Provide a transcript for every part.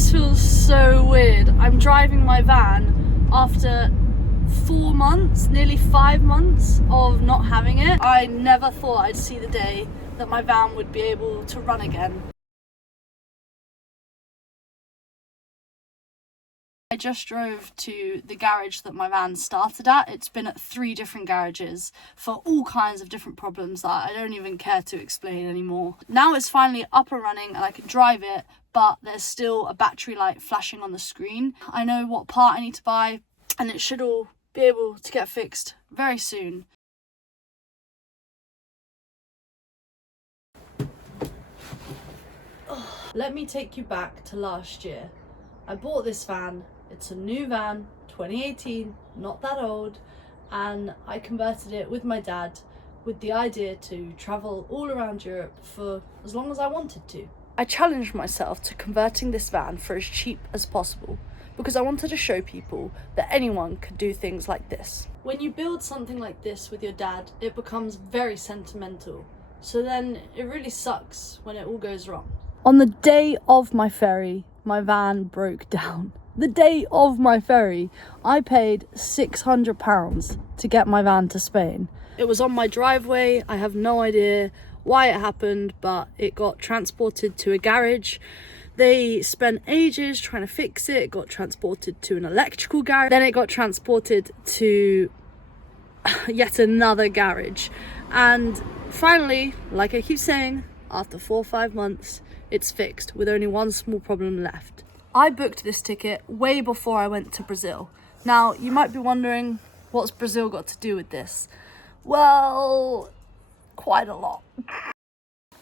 This feels so weird. I'm driving my van after 4 months, nearly 5 months of not having it. I never thought I'd see the day that my van would be able to run again. I just drove to the garage that my van started at. It's been at 3 different garages for all kinds of different problems that I don't even care to explain anymore. Now it's finally up and running and I can drive it, but there's still a battery light flashing on the screen. I know what part I need to buy and it should all be able to get fixed very soon. Let me take you back to last year. I bought this van. It's a new van, 2018, not that old, and I converted it with my dad with the idea to travel all around Europe for as long as I wanted to. I challenged myself to converting this van for as cheap as possible because I wanted to show people that anyone could do things like this. When you build something like this with your dad, it becomes very sentimental, so then it really sucks when it all goes wrong. On the day of my ferry, my van broke down. The day of my ferry, I paid £600 to get my van to Spain. It was on my driveway. I have no idea why it happened, but it got transported to a garage. They spent ages trying to fix it. It got transported to an electrical garage. Then it got transported to yet another garage. And finally, like I keep saying, after 4 or 5 months, it's fixed with only one small problem left. I booked this ticket way before I went to Brazil. Now, you might be wondering, what's Brazil got to do with this? Well, quite a lot.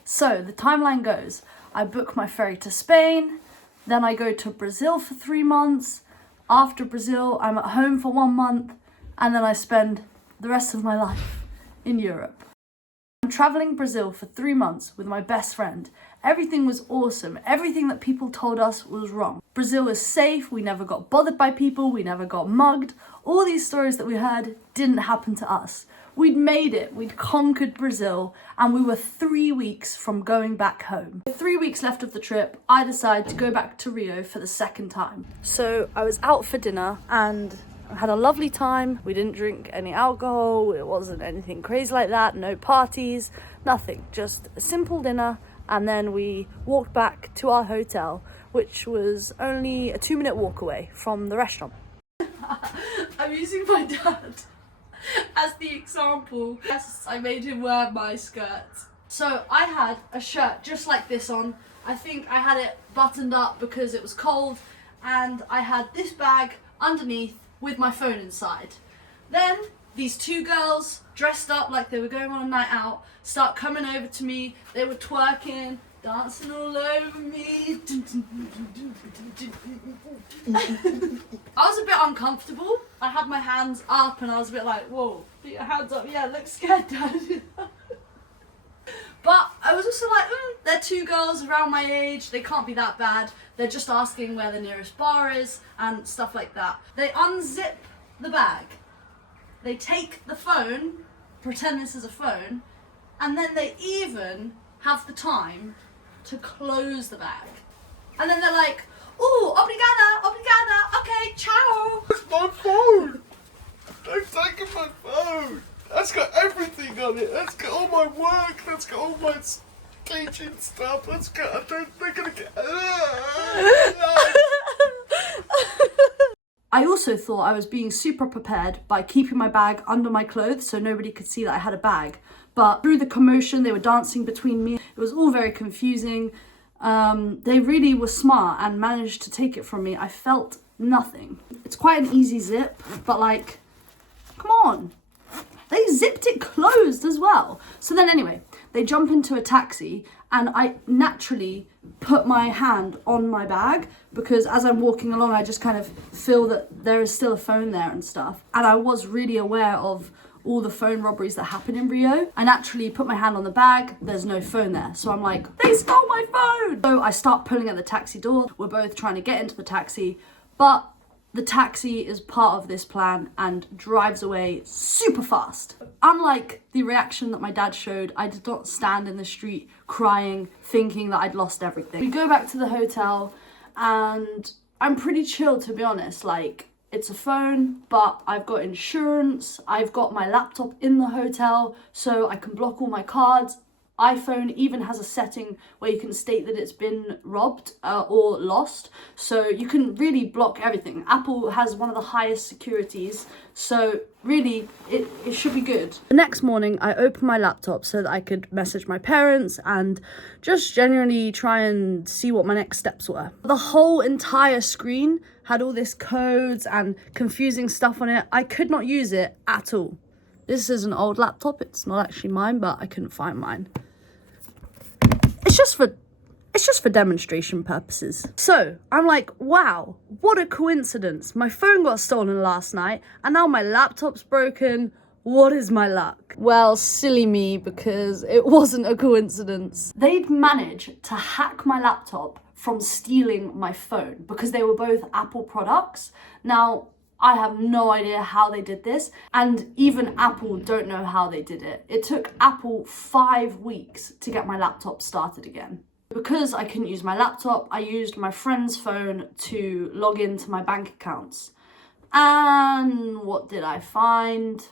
So, the timeline goes, I book my ferry to Spain, then I go to Brazil for 3 months. After Brazil, I'm at home for 1 month, and then I spend the rest of my life in Europe. I'm traveling Brazil for 3 months with my best friend. Everything was awesome. Everything that people told us was wrong. Brazil is safe. We never got bothered by people. We never got mugged. All these stories that we heard didn't happen to us. We'd made it. We'd conquered Brazil and we were 3 weeks from going back home. With 3 weeks left of the trip, I decided to go back to Rio for the second time. So I was out for dinner and I had a lovely time. We didn't drink any alcohol. It wasn't anything crazy like that. No parties, nothing. Just a simple dinner. And then we walked back to our hotel, which was only a 2-minute walk away from the restaurant. I'm using my dad as the example. Yes, I made him wear my skirt. So I had a shirt just like this on. I think I had it buttoned up because it was cold. And I had this bag underneath with my phone inside. Then these 2 girls dressed up like they were going on a night out start coming over to me. They were twerking, dancing all over me. I was a bit uncomfortable. I had my hands up and I was a bit like, whoa, put your hands up. Yeah, look scared, Dad. But I was also like, they're 2 girls around my age. They can't be that bad. They're just asking where the nearest bar is and stuff like that. They unzip the bag. They take the phone, pretend this is a phone, and then they even have the time to close the bag. And then they're like, ooh, obrigada, obrigada, okay, ciao. It's my phone. They've taken my phone. That's got everything on it. That's got all my work. That's got all my teaching stuff. That's got, they're gonna get... I also thought I was being super prepared by keeping my bag under my clothes so nobody could see that I had a bag. But through the commotion, they were dancing between me. It was all very confusing. They really were smart and managed to take it from me. I felt nothing. It's quite an easy zip, but like, come on. They zipped it closed as well. So then anyway, they jump into a taxi and I naturally put my hand on my bag because as I'm walking along, I just kind of feel that there is still a phone there and stuff. And I was really aware of all the phone robberies that happen in Rio. I naturally put my hand on the bag, there's no phone there. So I'm like, they stole my phone! So I start pulling at the taxi door. We're both trying to get into the taxi, but the taxi is part of this plan and drives away super fast. Unlike the reaction that my dad showed, I did not stand in the street crying, thinking that I'd lost everything. We go back to the hotel and I'm pretty chill, to be honest. Like, it's a phone, but I've got insurance, I've got my laptop in the hotel, so I can block all my cards. iPhone even has a setting where you can state that it's been robbed or lost, so you can really block everything. Apple has one of the highest securities, so really it should be good. The next morning I opened my laptop so that I could message my parents and just genuinely try and see what my next steps were. The whole entire screen had all this codes and confusing stuff on it. I could not use it at all. This is an old laptop, it's not actually mine, but I couldn't find mine. It's just for demonstration purposes. So I'm like, wow, what a coincidence. My phone got stolen last night and now my laptop's broken. What is my luck? Well, silly me, because it wasn't a coincidence. They'd managed to hack my laptop from stealing my phone because they were both Apple products. Now, I have no idea how they did this, and even Apple don't know how they did it. It took Apple 5 weeks to get my laptop started again. Because I couldn't use my laptop, I used my friend's phone to log into my bank accounts. And what did I find?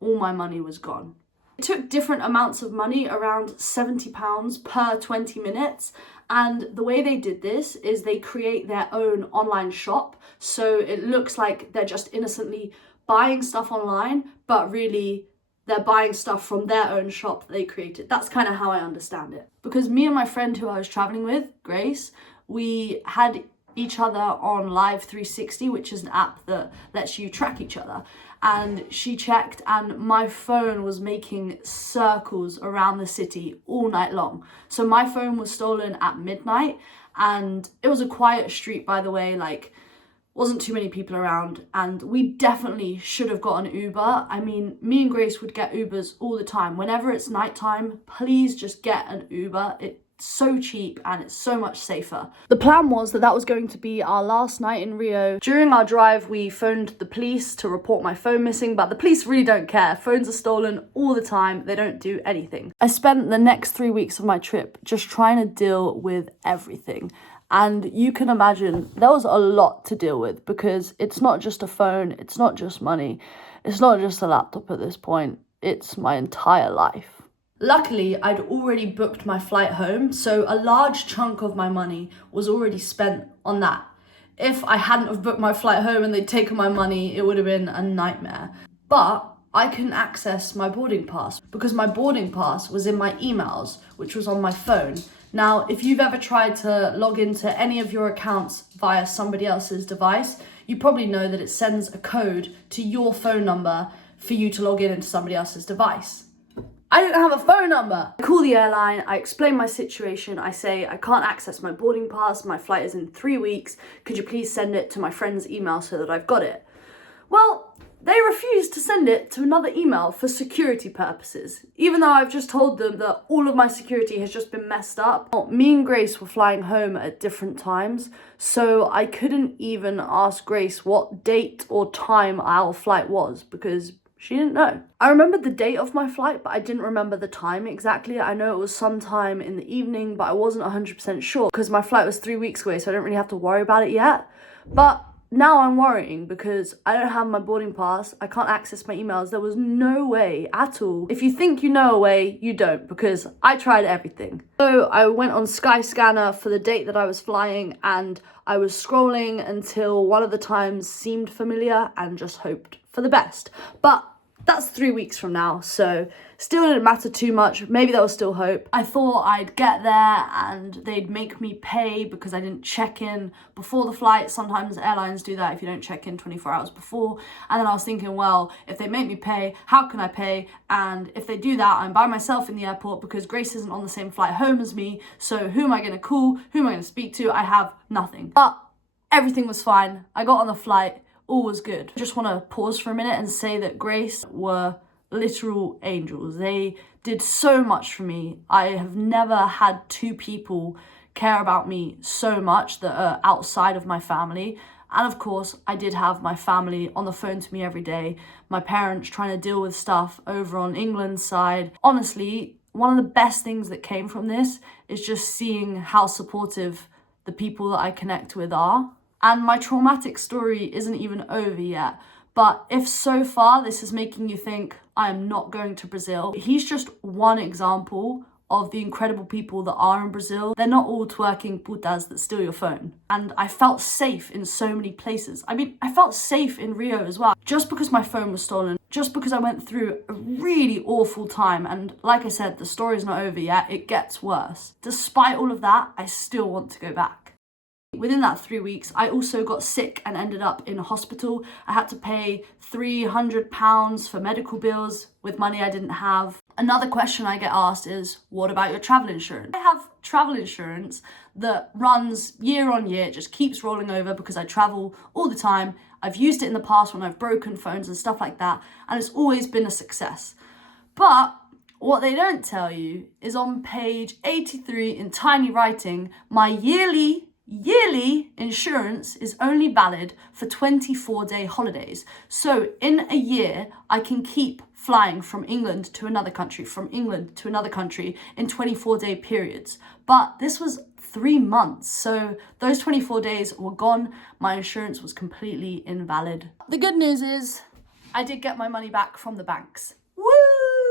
All my money was gone. It took different amounts of money, around £70 per 20 minutes. And the way they did this is they create their own online shop. So it looks like they're just innocently buying stuff online, but really they're buying stuff from their own shop that they created. That's kind of how I understand it. Because me and my friend who I was traveling with, Grace, we had each other on Live 360, which is an app that lets you track each other. And she checked and my phone was making circles around the city all night long. So my phone was stolen at midnight, and it was a quiet street, by the way, like wasn't too many people around, and we definitely should have got an Uber. I mean, me and Grace would get Ubers all the time. Whenever it's nighttime, please just get an Uber. It's so cheap and it's so much safer. The plan was that was going to be our last night in Rio. During our drive, we phoned the police to report my phone missing, but the police really don't care. Phones are stolen all the time. They don't do anything. I spent the next 3 weeks of my trip just trying to deal with everything. And you can imagine there was a lot to deal with, because it's not just a phone, it's not just money, it's not just a laptop at this point, it's my entire life. Luckily, I'd already booked my flight home, so a large chunk of my money was already spent on that. If I hadn't have booked my flight home and they'd taken my money, it would have been a nightmare. But I couldn't access my boarding pass because my boarding pass was in my emails, which was on my phone. Now, if you've ever tried to log into any of your accounts via somebody else's device, you probably know that it sends a code to your phone number for you to log in into somebody else's device. I don't have a phone number. I call the airline, I explain my situation, I say I can't access my boarding pass, my flight is in 3 weeks, could you please send it to my friend's email so that I've got it? Well, they refused to send it to another email for security purposes, even though I've just told them that all of my security has just been messed up. Well, me and Grace were flying home at different times, so I couldn't even ask Grace what date or time our flight was because she didn't know. I remembered the date of my flight, but I didn't remember the time exactly. I know it was sometime in the evening, but I wasn't 100% sure because my flight was 3 weeks away, so I don't really have to worry about it yet. But now I'm worrying because I don't have my boarding pass, I can't access my emails. There was no way at all. If you think you know a way, you don't, because I tried everything. So I went on Skyscanner for the date that I was flying, and I was scrolling until one of the times seemed familiar and just hoped for the best. But that's 3 weeks from now, so still didn't matter too much. Maybe there was still hope. I thought I'd get there and they'd make me pay because I didn't check in before the flight. Sometimes airlines do that if you don't check in 24 hours before. And then I was thinking, well, if they make me pay, how can I pay? And if they do that, I'm by myself in the airport because Grace isn't on the same flight home as me. So who am I going to call? Who am I going to speak to? I have nothing. But everything was fine. I got on the flight. All was good. I just want to pause for a minute and say that Grace were literal angels. They did so much for me. I have never had two people care about me so much that are outside of my family. And of course, I did have my family on the phone to me every day. My parents trying to deal with stuff over on England's side. Honestly, one of the best things that came from this is just seeing how supportive the people that I connect with are. And my traumatic story isn't even over yet. But if so far this is making you think I am not going to Brazil, he's just one example of the incredible people that are in Brazil. They're not all twerking putas that steal your phone. And I felt safe in so many places. I mean, I felt safe in Rio as well. Just because my phone was stolen, just because I went through a really awful time. And like I said, the story's not over yet. It gets worse. Despite all of that, I still want to go back. Within that 3 weeks, I also got sick and ended up in a hospital. I had to pay £300 for medical bills with money I didn't have. Another question I get asked is, what about your travel insurance? I have travel insurance that runs year on year, it just keeps rolling over because I travel all the time. I've used it in the past when I've broken phones and stuff like that, and it's always been a success. But what they don't tell you is on page 83 in tiny writing, my yearly insurance is only valid for 24-day holidays. So in a year, I can keep flying from England to another country, from England to another country in 24-day periods. But this was 3 months. So those 24 days were gone. My insurance was completely invalid. The good news is I did get my money back from the banks. Woo!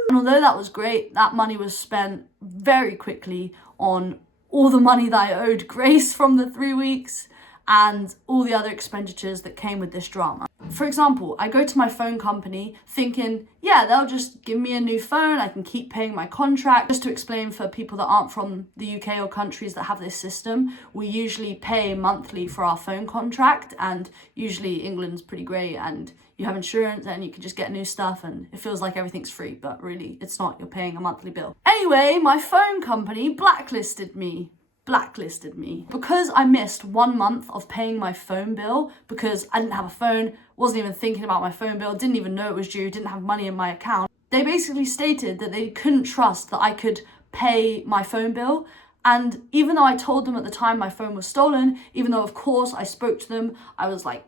And although that was great, that money was spent very quickly on all the money that I owed Grace from the 3 weeks and all the other expenditures that came with this drama. For example, I go to my phone company thinking, yeah, they'll just give me a new phone, I can keep paying my contract. Just to explain for people that aren't from the UK or countries that have this system, we usually pay monthly for our phone contract, and usually England's pretty great and you have insurance and you can just get new stuff and it feels like everything's free, but really it's not, you're paying a monthly bill. Anyway, my phone company blacklisted me because I missed 1 month of paying my phone bill because I didn't have a phone, wasn't even thinking about my phone bill, didn't even know it was due, didn't have money in my account. They basically stated that they couldn't trust that I could pay my phone bill. And even though I told them at the time my phone was stolen, even though of course I spoke to them, I was like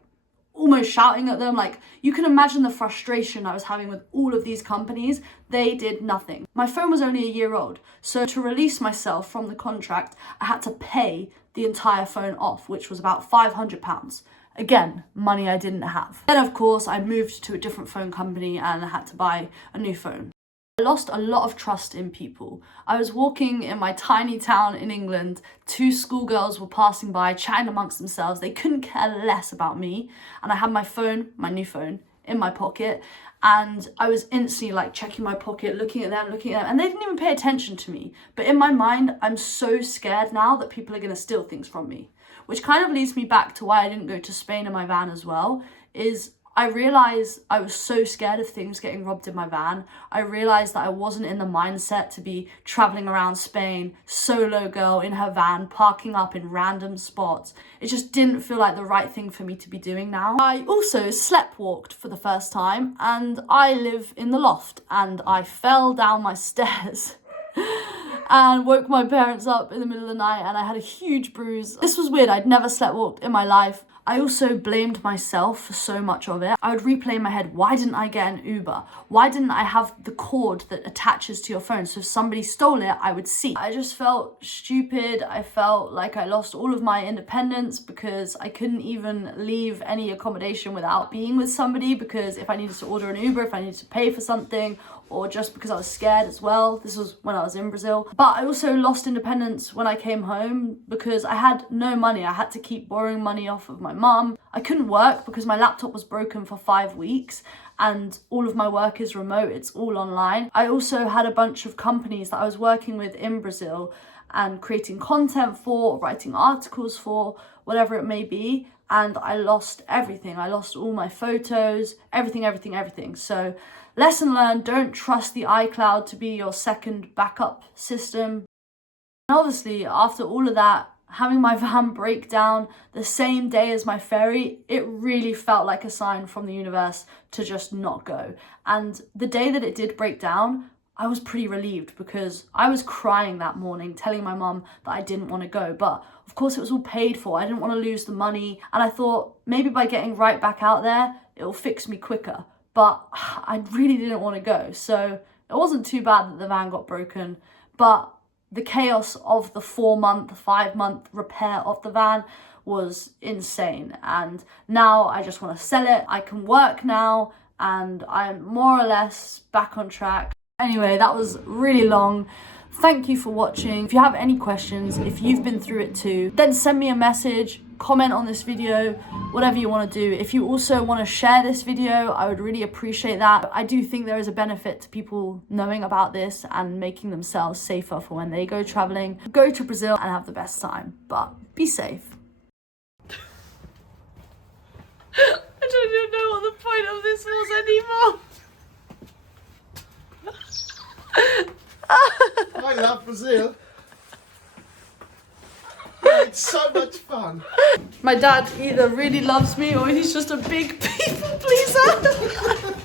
almost shouting at them, like you can imagine the frustration I was having with all of these companies, they did nothing. My phone was only a year old, so to release myself from the contract, I had to pay the entire phone off, which was about £500. Again, money I didn't have. Then of course I moved to a different phone company and I had to buy a new phone. I lost a lot of trust in people. I was walking in my tiny town in England, 2 schoolgirls were passing by, chatting amongst themselves. They couldn't care less about me. And I had my phone, my new phone, in my pocket. And I was instantly like checking my pocket, looking at them, and they didn't even pay attention to me. But in my mind, I'm so scared now that people are gonna steal things from me. Which kind of leads me back to why I didn't go to Spain in my van as well, is I realised I was so scared of things getting robbed in my van. I realised that I wasn't in the mindset to be travelling around Spain, solo girl in her van, parking up in random spots. It just didn't feel like the right thing for me to be doing now. I also sleptwalked for the first time, and I live in the loft, and I fell down my stairs and woke my parents up in the middle of the night, and I had a huge bruise. This was weird, I'd never sleptwalked in my life. I also blamed myself for so much of it. I would replay in my head, why didn't I get an Uber? Why didn't I have the cord that attaches to your phone? So if somebody stole it, I would see. I just felt stupid. I felt like I lost all of my independence because I couldn't even leave any accommodation without being with somebody, because if I needed to order an Uber, if I needed to pay for something, or just because I was scared as well. This was when I was in Brazil. But I also lost independence when I came home because I had no money. I had to keep borrowing money off of my mum. I couldn't work because my laptop was broken for 5 weeks and all of my work is remote, it's all online. I also had a bunch of companies that I was working with in Brazil and creating content for, writing articles for, whatever it may be. And I lost everything. I lost all my photos, everything. So lesson learned, don't trust the iCloud to be your second backup system. And obviously, after all of that, having my van break down the same day as my ferry, it really felt like a sign from the universe to just not go. And the day that it did break down, I was pretty relieved because I was crying that morning, telling my mum that I didn't want to go. But of course, it was all paid for. I didn't want to lose the money. And I thought maybe by getting right back out there, it'll fix me quicker. But I really didn't want to go. So it wasn't too bad that the van got broken. But the chaos of the 4-month, 5-month repair of the van was insane. And now I just want to sell it. I can work now and I'm more or less back on track. Anyway, that was really long. Thank you for watching. If you have any questions, if you've been through it too, then send me a message, comment on this video, whatever you want to do. If you also want to share this video, I would really appreciate that. I do think there is a benefit to people knowing about this and making themselves safer for when they go traveling. Go to Brazil and have the best time, but be safe. I don't even know what the point of this was anymore. I love Brazil. It's so much fun. My dad either really loves me or he's just a big people pleaser.